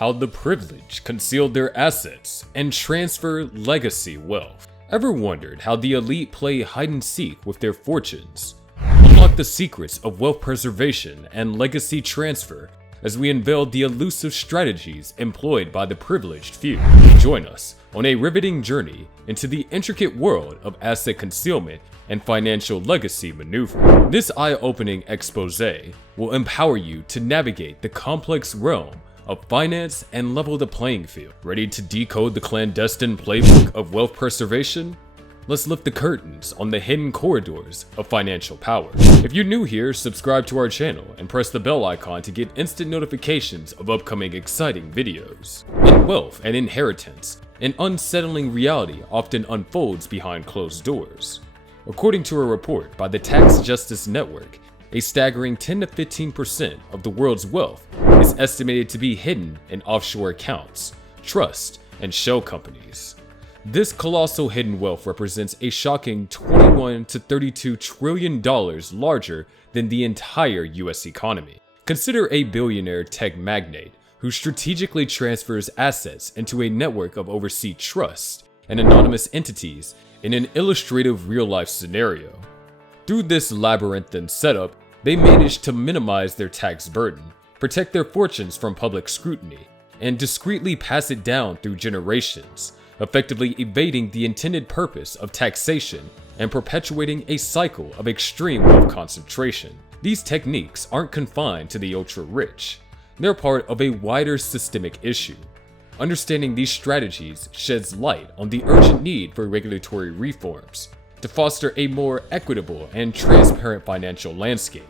how the privileged conceal their assets and transfer legacy wealth. Ever wondered how the elite play hide-and-seek with their fortunes? Unlock the secrets of wealth preservation and legacy transfer as we unveil the elusive strategies employed by the privileged few. Join us on a riveting journey into the intricate world of asset concealment and financial legacy maneuvering. This eye-opening expose will empower you to navigate the complex realm of finance and level the playing field. Ready to decode the clandestine playbook of wealth preservation? Let's lift the curtains on the hidden corridors of financial power. If you're new here, subscribe to our channel and press the bell icon to get instant notifications of upcoming exciting videos. In wealth and inheritance, an unsettling reality often unfolds behind closed doors. According to a report by the Tax Justice Network, a staggering 10 to 15% of the world's wealth is estimated to be hidden in offshore accounts, trusts, and shell companies. This colossal hidden wealth represents a shocking $21 to $32 trillion larger than the entire US economy. Consider a billionaire tech magnate who strategically transfers assets into a network of overseas trusts and anonymous entities in an illustrative real-life scenario. Through this labyrinthine setup, they manage to minimize their tax burden, protect their fortunes from public scrutiny, and discreetly pass it down through generations, effectively evading the intended purpose of taxation and perpetuating a cycle of extreme wealth concentration. These techniques aren't confined to the ultra-rich. They're part of a wider systemic issue. Understanding these strategies sheds light on the urgent need for regulatory reforms to foster a more equitable and transparent financial landscape,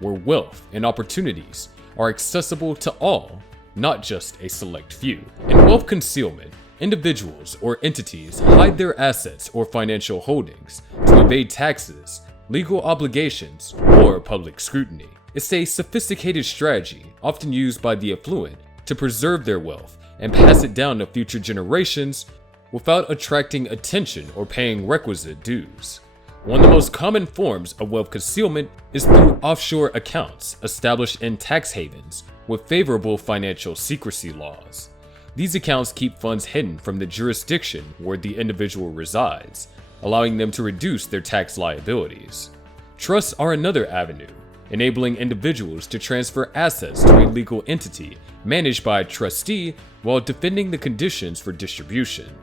where wealth and opportunities are accessible to all, not just a select few. In wealth concealment, individuals or entities hide their assets or financial holdings to evade taxes, legal obligations, or public scrutiny. It's a sophisticated strategy often used by the affluent to preserve their wealth and pass it down to future generations without attracting attention or paying requisite dues. One of the most common forms of wealth concealment is through offshore accounts established in tax havens with favorable financial secrecy laws. These accounts keep funds hidden from the jurisdiction where the individual resides, allowing them to reduce their tax liabilities. Trusts are another avenue, enabling individuals to transfer assets to a legal entity managed by a trustee while defending the conditions for distribution.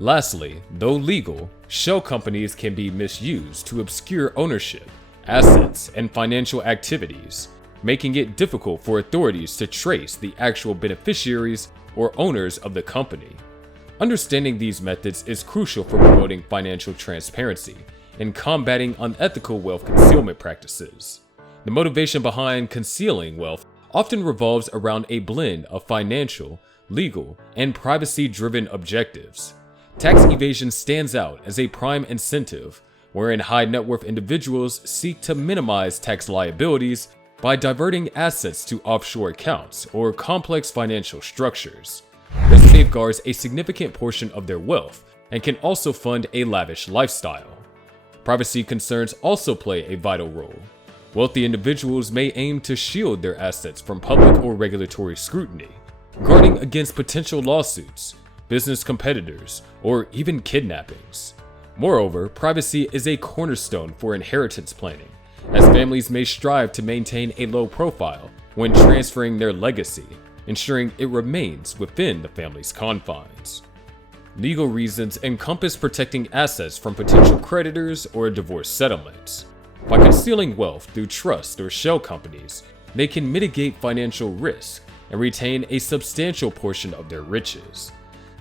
Lastly, though legal, shell companies can be misused to obscure ownership, assets, and financial activities, making it difficult for authorities to trace the actual beneficiaries or owners of the company. Understanding these methods is crucial for promoting financial transparency and combating unethical wealth concealment practices. The motivation behind concealing wealth often revolves around a blend of financial, legal, and privacy-driven objectives. Tax evasion stands out as a prime incentive, wherein high-net-worth individuals seek to minimize tax liabilities by diverting assets to offshore accounts or complex financial structures. This safeguards a significant portion of their wealth and can also fund a lavish lifestyle. Privacy concerns also play a vital role. Wealthy individuals may aim to shield their assets from public or regulatory scrutiny, guarding against potential lawsuits, business competitors, or even kidnappings. Moreover, privacy is a cornerstone for inheritance planning, as families may strive to maintain a low profile when transferring their legacy, ensuring it remains within the family's confines. Legal reasons encompass protecting assets from potential creditors or divorce settlements. By concealing wealth through trust or shell companies, they can mitigate financial risk and retain a substantial portion of their riches.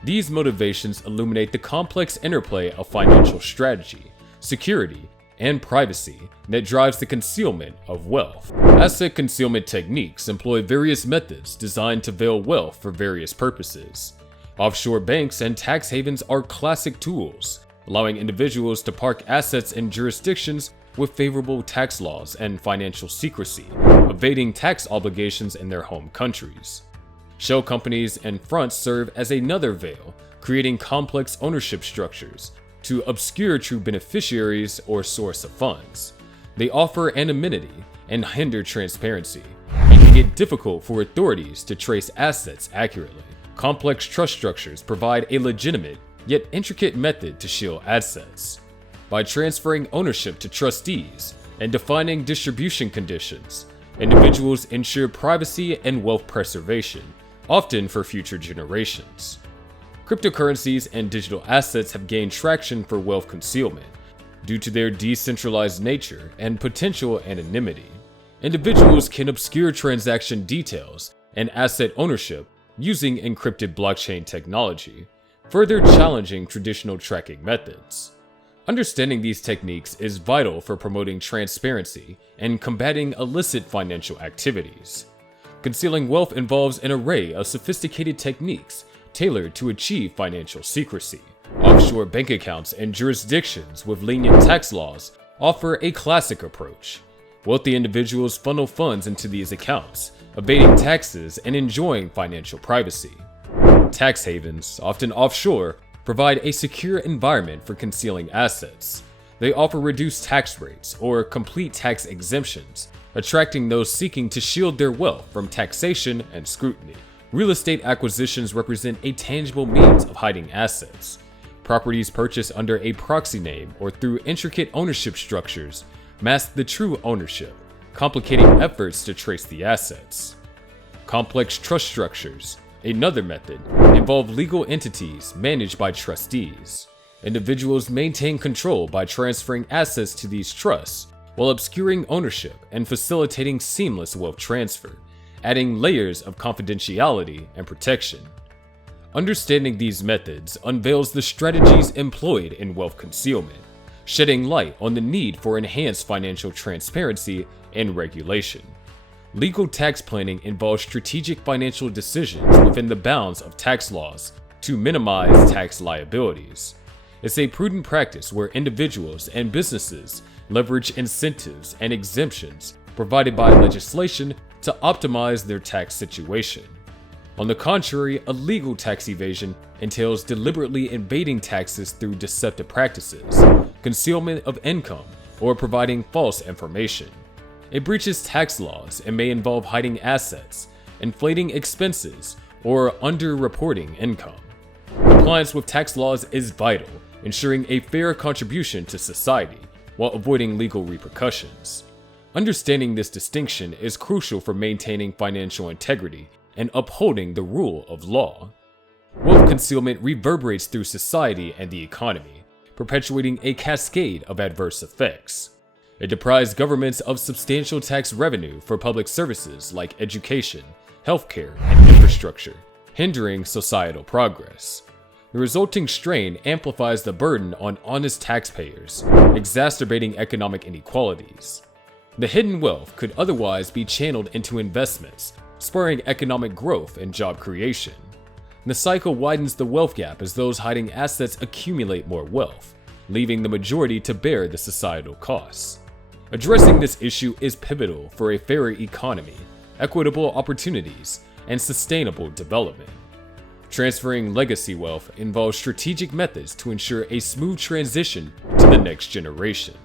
These motivations illuminate the complex interplay of financial strategy, security, and privacy that drives the concealment of wealth. Asset concealment techniques employ various methods designed to veil wealth for various purposes. Offshore banks and tax havens are classic tools, allowing individuals to park assets in jurisdictions with favorable tax laws and financial secrecy, evading tax obligations in their home countries. Shell companies and fronts serve as another veil, creating complex ownership structures to obscure true beneficiaries or source of funds. They offer anonymity and hinder transparency, making it difficult for authorities to trace assets accurately. Complex trust structures provide a legitimate, yet intricate method to shield assets. By transferring ownership to trustees and defining distribution conditions, individuals ensure privacy and wealth preservation, often for future generations. Cryptocurrencies and digital assets have gained traction for wealth concealment due to their decentralized nature and potential anonymity. Individuals can obscure transaction details and asset ownership using encrypted blockchain technology, further challenging traditional tracking methods. Understanding these techniques is vital for promoting transparency and combating illicit financial activities. Concealing wealth involves an array of sophisticated techniques tailored to achieve financial secrecy. Offshore bank accounts and jurisdictions with lenient tax laws offer a classic approach. Wealthy individuals funnel funds into these accounts, evading taxes and enjoying financial privacy. Tax havens, often offshore, provide a secure environment for concealing assets. They offer reduced tax rates or complete tax exemptions, attracting those seeking to shield their wealth from taxation and scrutiny. Real estate acquisitions represent a tangible means of hiding assets. Properties purchased under a proxy name or through intricate ownership structures mask the true ownership, complicating efforts to trace the assets. Complex trust structures, another method, involve legal entities managed by trustees. Individuals maintain control by transferring assets to these trusts while obscuring ownership and facilitating seamless wealth transfer, adding layers of confidentiality and protection. Understanding these methods unveils the strategies employed in wealth concealment, shedding light on the need for enhanced financial transparency and regulation. Legal tax planning involves strategic financial decisions within the bounds of tax laws to minimize tax liabilities. It's a prudent practice where individuals and businesses leverage incentives and exemptions provided by legislation to optimize their tax situation. On the contrary, illegal tax evasion entails deliberately evading taxes through deceptive practices, concealment of income, or providing false information. It breaches tax laws and may involve hiding assets, inflating expenses, or underreporting income. Compliance with tax laws is vital, ensuring a fair contribution to society while avoiding legal repercussions. Understanding this distinction is crucial for maintaining financial integrity and upholding the rule of law. Wealth concealment reverberates through society and the economy, perpetuating a cascade of adverse effects. It deprives governments of substantial tax revenue for public services like education, healthcare, and infrastructure, hindering societal progress. The resulting strain amplifies the burden on honest taxpayers, exacerbating economic inequalities. The hidden wealth could otherwise be channeled into investments, spurring economic growth and job creation. The cycle widens the wealth gap as those hiding assets accumulate more wealth, leaving the majority to bear the societal costs. Addressing this issue is pivotal for a fairer economy, equitable opportunities, and sustainable development. Transferring legacy wealth involves strategic methods to ensure a smooth transition to the next generation.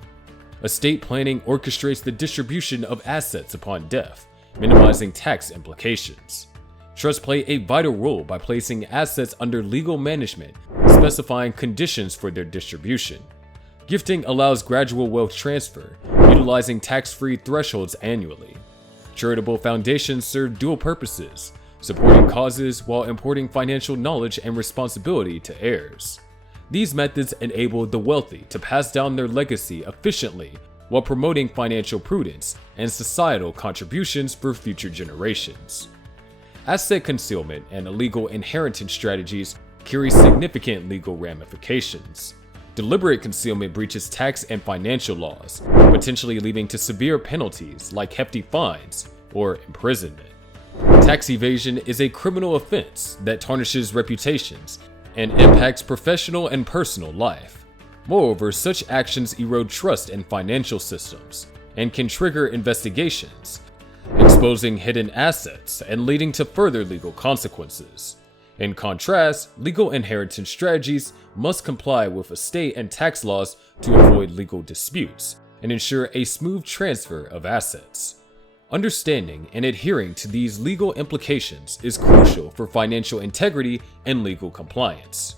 Estate planning orchestrates the distribution of assets upon death, minimizing tax implications. Trusts play a vital role by placing assets under legal management, specifying conditions for their distribution. Gifting allows gradual wealth transfer, utilizing tax-free thresholds annually. Charitable foundations serve dual purposes, supporting causes while imparting financial knowledge and responsibility to heirs. These methods enable the wealthy to pass down their legacy efficiently while promoting financial prudence and societal contributions for future generations. Asset concealment and illegal inheritance strategies carry significant legal ramifications. Deliberate concealment breaches tax and financial laws, potentially leading to severe penalties like hefty fines or imprisonment. Tax evasion is a criminal offense that tarnishes reputations and impacts professional and personal life. Moreover, such actions erode trust in financial systems and can trigger investigations, exposing hidden assets and leading to further legal consequences. In contrast, legal inheritance strategies must comply with estate and tax laws to avoid legal disputes and ensure a smooth transfer of assets. Understanding and adhering to these legal implications is crucial for financial integrity and legal compliance.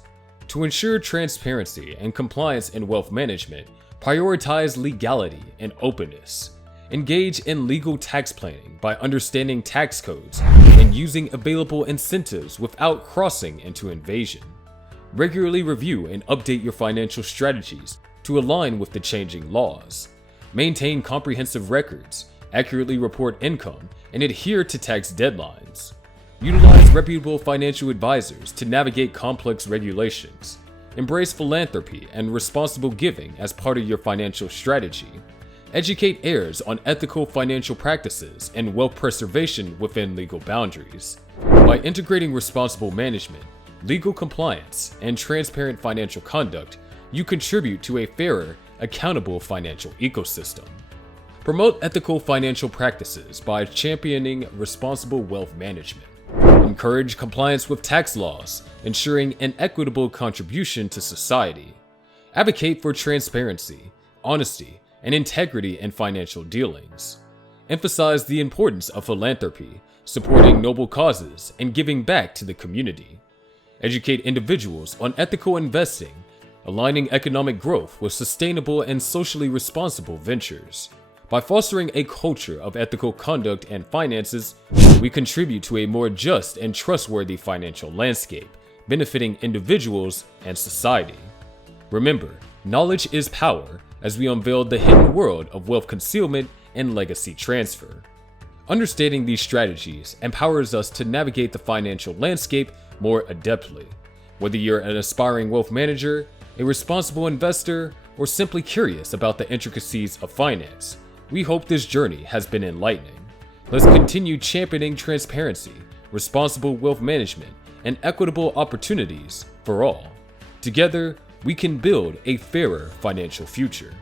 To ensure transparency and compliance in wealth management, prioritize legality and openness. Engage in legal tax planning by understanding tax codes and using available incentives without crossing into invasion. Regularly review and update your financial strategies to align with the changing laws. Maintain comprehensive records, accurately report income, and adhere to tax deadlines. Utilize reputable financial advisors to navigate complex regulations. Embrace philanthropy and responsible giving as part of your financial strategy. Educate heirs on ethical financial practices and wealth preservation within legal boundaries. By integrating responsible management, legal compliance, and transparent financial conduct, you contribute to a fairer, accountable financial ecosystem. Promote ethical financial practices by championing responsible wealth management. Encourage compliance with tax laws, ensuring an equitable contribution to society. Advocate for transparency, honesty, and integrity in financial dealings. Emphasize the importance of philanthropy, supporting noble causes, and giving back to the community. Educate individuals on ethical investing, aligning economic growth with sustainable and socially responsible ventures. By fostering a culture of ethical conduct and finances, we contribute to a more just and trustworthy financial landscape, benefiting individuals and society. Remember, knowledge is power, as we unveiled the hidden world of wealth concealment and legacy transfer. Understanding these strategies empowers us to navigate the financial landscape more adeptly. Whether you're an aspiring wealth manager, a responsible investor, or simply curious about the intricacies of finance, we hope this journey has been enlightening. Let's continue championing transparency, responsible wealth management, and equitable opportunities for all. Together, we can build a fairer financial future.